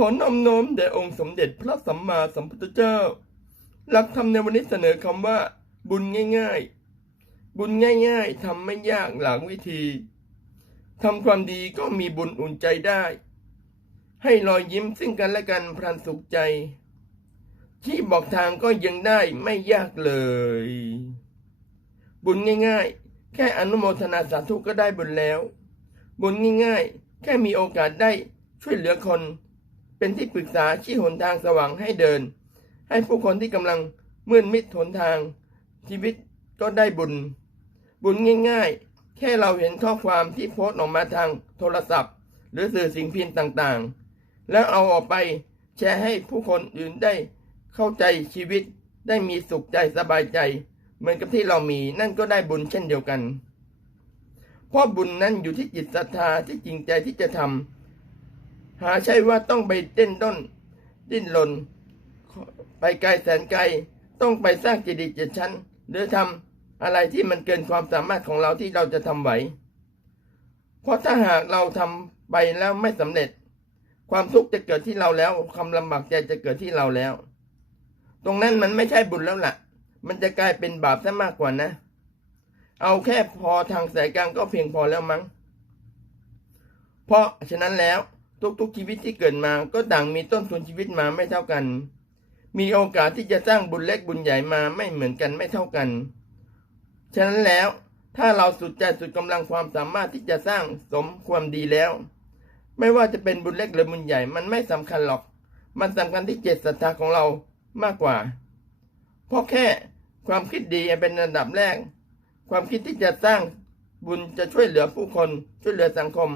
ขอน้อมน้อมแด่องค์สมเด็จพระสัมมาสัมพุทธเจ้า หลักธรรมในวันนี้เสนอคำว่า บุญง่ายๆ บุญง่ายๆทำไม่ยากหลังวิธีทำความดีก็มีบุญอุ่นใจได้ ให้รอยยิ้มซึ่งกันและกันพลันสุขใจ ที่บอกทางก็ยังได้ไม่ยากเลย บุญง่ายๆ แค่อนุโมทนาสาธุก็ได้บุญแล้ว บุญง่ายๆ แค่มีโอกาสได้ช่วยเหลือคน เป็นที่ปรึกษาชี้หนทางสว่างให้เดิน ให้ผู้คนที่กำลังมืดมิดหนทาง ชีวิตก็ได้บุญ บุญง่ายๆ แค่เราเห็นข้อความที่โพสต์ออกมาทางโทรศัพท์ หรือสื่อสิ่งพิมพ์ต่างๆ แล้วเอาออกไปแชร์ให้ผู้คนอื่นได้เข้าใจชีวิตได้มีสุขใจสบายใจ เหมือนกับที่เรามีนั่นก็ได้บุญเช่นเดียวกันเพราะบุญนั้นอยู่ที่จิตศรัทธาที่จริงใจที่จะทำ หาใช่ว่าต้องไปเต้นด้น ดิ้นรนไปไกลแสนไกลต้องไปสร้างเจดีย์เจ็ดชั้น หรือทำอะไรที่มันเกินความสามารถของเราที่เราจะทำไหว เพราะถ้าหากเราทำไปแล้วไม่สำเร็จ ความทุกข์จะเกิดที่เราแล้วความลำบากใจจะเกิดที่เราแล้ว ตรงนั้นมันไม่ใช่บุญแล้วล่ะ มันจะกลายเป็นบาปซะมากกว่านะ เอาแค่พอทางสายกลางก็เพียงพอแล้วมั้ง เพราะฉะนั้นแล้ว ทุกๆชีวิตที่เกิดมาก็ต่างมีต้นทุนชีวิตมาไม่เท่ากัน มีโอกาสที่จะสร้างบุญเล็กบุญใหญ่มาไม่เหมือนกันไม่เท่ากัน ฉะนั้นแล้วถ้าเราสุดใจสุดกำลังความสามารถที่จะสร้างสมความดีแล้ว ไม่ว่าจะเป็นบุญเล็กหรือบุญใหญ่มันไม่สำคัญหรอก มันสำคัญที่เจตศรัทธาของเรามากกว่า เพราะแค่ความคิดดีเป็นอันดับแรก ความคิดที่จะสร้างบุญจะช่วยเหลือผู้คนช่วยเหลือสังคม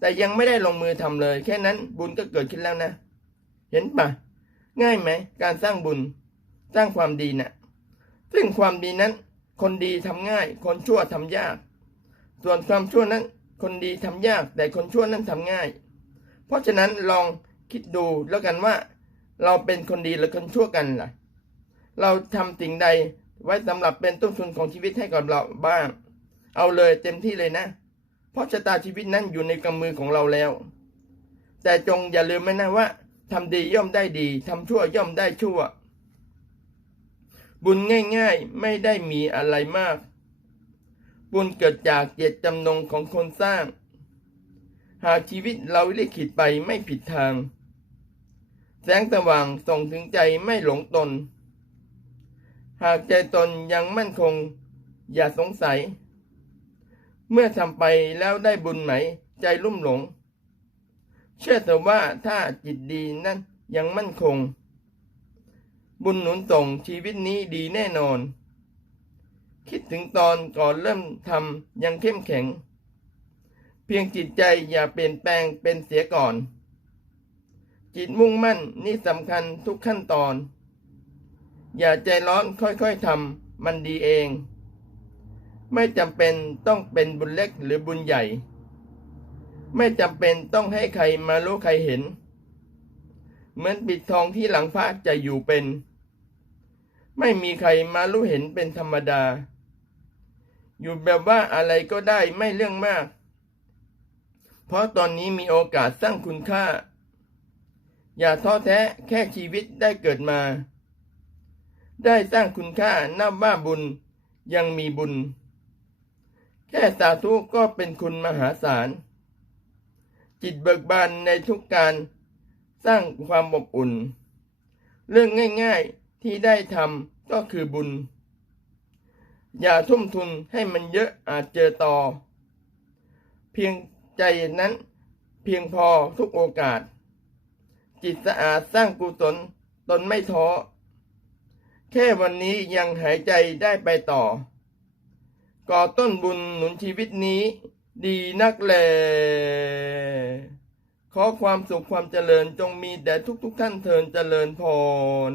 แต่ยังไม่ได้ลงมือทำเลย แค่นั้นบุญก็เกิดขึ้นแล้วนะ เห็นปะง่ายไหม การสร้างบุญ สร้างความดีนะ่ะ ซึ่งความดีนั้น คนดีทำง่าย คนชั่วทำยาก ส่วนความชั่วนั้น คนดีทำยาก แต่คนชั่วนั้นทำง่าย เพราะฉะนั้นลองคิดดูแล้วกันว่า เราเป็นคนดีหรือคนชั่วกันล่ะ เราทำสิ่งใดไว้สำหรับเป็นต้นทุนของชีวิตให้กับเราบ้าง เอาเลยเต็มที่เลยนะ เพราะชะตาชีวิตนั้นอยู่ในกำมือของเราแล้ว แต่จงอย่าลืมไว้นะว่าทำดีย่อมได้ดีทำชั่วย่อมได้ชั่ว บุญง่ายๆไม่ได้มีอะไรมาก บุญเกิดจากเจตจำนงของคนสร้าง หากชีวิตเราเลิขิตไปไม่ผิดทาง แสงสว่างส่งถึงใจไม่หลงตน หากใจตนยังมั่นคง อย่าสงสัย เมื่อทำไปแล้วได้บุญไหม ใจลุ่มหลง เชื่อแต่ว่าถ้าจิตดีนั้นยังมั่นคง บุญหนุนส่งชีวิตนี้ดีแน่นอน คิดถึงตอนก่อนเริ่มทำยังเข้มแข็ง เพียงจิตใจอย่าเปลี่ยนแปลงเป็นเสียก่อน จิตมุ่งมั่นนี่สำคัญทุกขั้นตอน อย่าใจร้อนค่อยๆทำมันดีเอง ไม่จำเป็นต้องเป็นบุญเล็กหรือบุญใหญ่ ไม่จำเป็นต้องให้ใครมารู้ใครเห็น เหมือนปิดทองที่หลังพระจะอยู่เป็น ไม่มีใครมารู้เห็นเป็นธรรมดา อยู่แบบว่าอะไรก็ได้ไม่เรื่องมาก เพราะตอนนี้มีโอกาสสร้างคุณค่า อย่าท้อแท้แค่ชีวิตได้เกิดมา ได้สร้างคุณค่านับว่าบุญยังมีบุญ แค่สาธุก็เป็นคุณมหาศาล จิตเบิกบานในทุกการสร้างความอบอุ่น เรื่องง่ายๆที่ได้ทำก็คือบุญ อย่าทุ่มทุนให้มันเยอะอาจเจอต่อ เพียงใจนั้นเพียงพอทุกโอกาส จิตสะอาดสร้างกุศลตนไม่ท้อ แค่วันนี้ยังหายใจได้ไปต่อ ก่อต้นบุญหนุนชีวิตนี้ ดีนักแล ขอความสุขความเจริญจงมีแด่ทุกๆทท่านเทินเจริญพร